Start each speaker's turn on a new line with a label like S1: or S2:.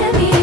S1: Academy.